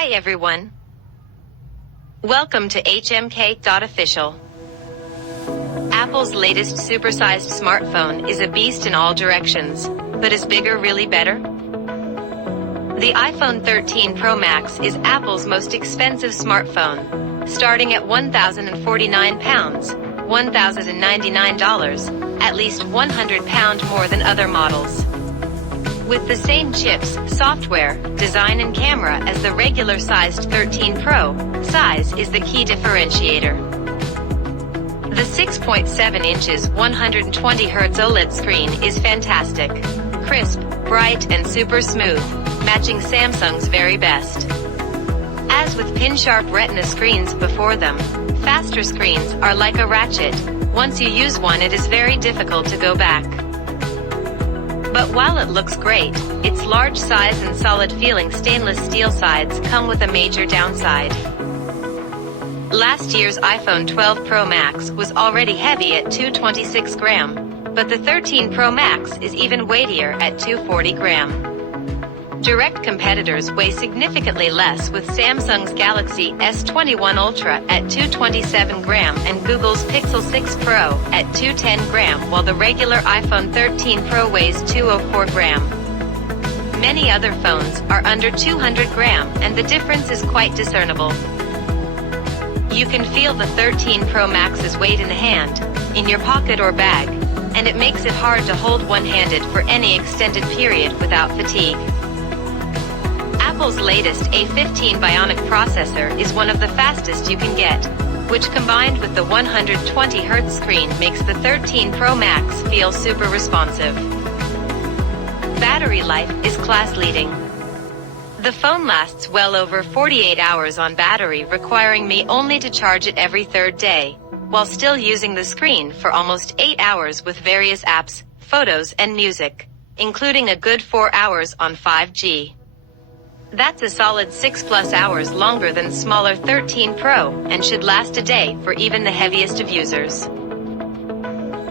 Hi everyone. Welcome to hmk.official. Apple's latest supersized smartphone is a beast in all directions, but is bigger really better? The iPhone 13 Pro Max is Apple's most expensive smartphone, starting at £1,049, $1,099, at least £100 more than other models. With the same chips, software, design and camera as the regular-sized 13 Pro, size is the key differentiator. The 6.7 inches 120Hz OLED screen is fantastic. Crisp, bright and super smooth, matching Samsung's very best. As with pin-sharp Retina screens before them, faster screens are like a ratchet. Once you use one, it is very difficult to go back. But while it looks great, its large size and solid-feeling stainless steel sides come with a major downside. Last year's iPhone 12 Pro Max was already heavy at 226 grams, but the 13 Pro Max is even weightier at 240 grams. Direct competitors weigh significantly less, with Samsung's Galaxy S21 Ultra at 227 grams and Google's Pixel 6 Pro at 210 grams, while the regular iPhone 13 Pro weighs 204 grams. Many other phones are under 200 grams, and the difference is quite discernible. You can feel the 13 Pro Max's weight in the hand, in your pocket or bag, and it makes it hard to hold one-handed for any extended period without fatigue. Apple's latest A15 Bionic processor is one of the fastest you can get, which combined with the 120Hz screen makes the 13 Pro Max feel super responsive. Battery life is class-leading. The phone lasts well over 48 hours on battery, requiring me only to charge it every third day, while still using the screen for almost 8 hours with various apps, photos and music, including a good 4 hours on 5G. That's a solid 6+ hours longer than smaller 13 Pro, and should last a day for even the heaviest of users.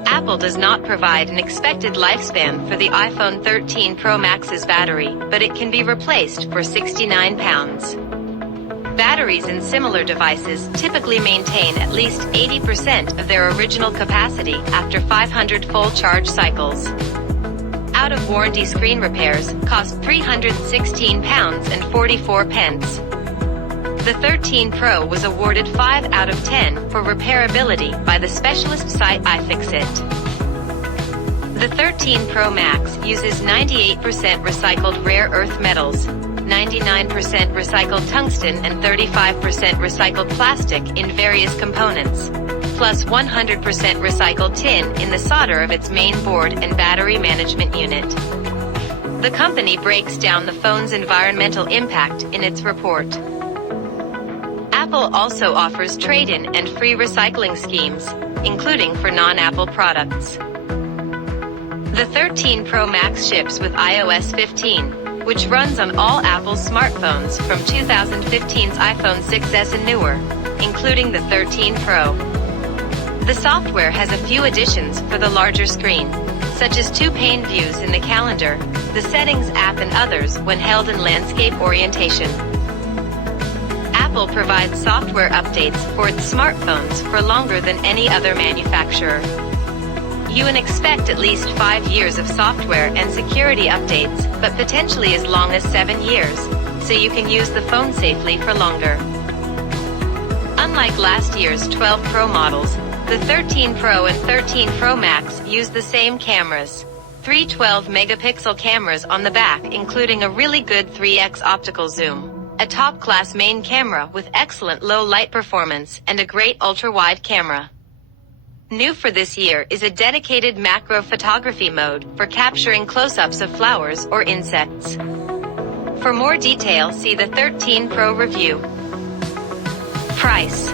Apple does not provide an expected lifespan for the iPhone 13 Pro Max's battery, but it can be replaced for £69. Batteries in similar devices typically maintain at least 80% of their original capacity after 500 full charge cycles. Out-of-warranty screen repairs cost £316.44. The 13 Pro was awarded 5 out of 10 for repairability by the specialist site iFixit. The 13 Pro Max uses 98% recycled rare earth metals, 99% recycled tungsten and 35% recycled plastic in various components, plus 100% recycled tin in the solder of its main board and battery management unit. The company breaks down the phone's environmental impact in its report. Apple also offers trade-in and free recycling schemes, including for non-Apple products. The 13 Pro Max ships with iOS 15, which runs on all Apple smartphones from 2015's iPhone 6s and newer, including the 13 Pro. The software has a few additions for the larger screen, such as 2 pane views in the calendar, the settings app and others when held in landscape orientation. Apple provides software updates for its smartphones for longer than any other manufacturer. You can expect at least 5 years of software and security updates, but potentially as long as 7 years, so you can use the phone safely for longer. Unlike last year's 12 Pro models, the 13 Pro and 13 Pro Max use the same cameras. 3 12-megapixel cameras on the back, including a really good 3x optical zoom, a top-class main camera with excellent low-light performance, and a great ultra-wide camera. New for this year is a dedicated macro photography mode for capturing close-ups of flowers or insects. For more detail, see the 13 Pro review. Price.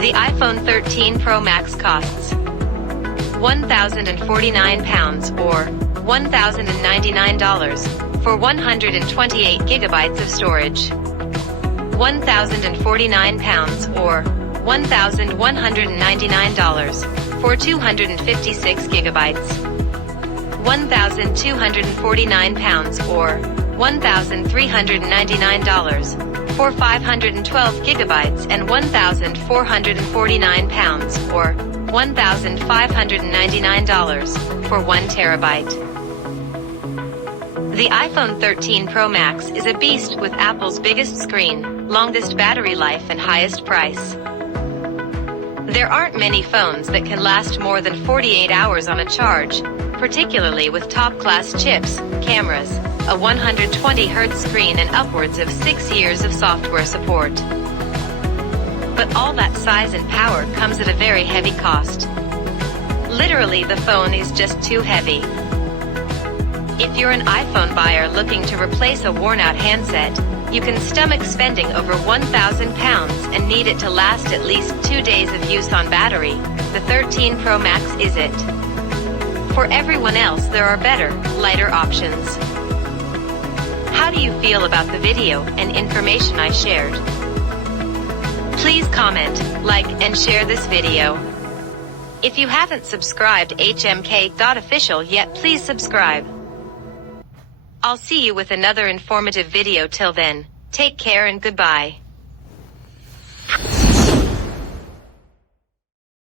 The iPhone 13 Pro Max costs £1,049 or $1,099 for 128 gigabytes of storage. £1,049 or $1,199 for 256 gigabytes. £1,249 or $1,399. For 512 gigabytes and 1,449 pounds, or $1,599 for 1 terabyte. The iPhone 13 Pro Max is a beast with Apple's biggest screen, longest battery life and highest price. There aren't many phones that can last more than 48 hours on a charge, particularly with top-class chips, cameras, a 120Hz screen and upwards of 6 years of software support. But all that size and power comes at a very heavy cost. Literally, the phone is just too heavy. If you're an iPhone buyer looking to replace a worn-out handset, you can stomach spending over 1,000 pounds and need it to last at least 2 days of use on battery. The 13 Pro Max is it. For everyone else, there are better, lighter options. How do you feel about the video and information I shared? Please comment, like, and share this video. If you haven't subscribed hmk.official yet, please subscribe. I'll see you with another informative video. Till then, take care and goodbye.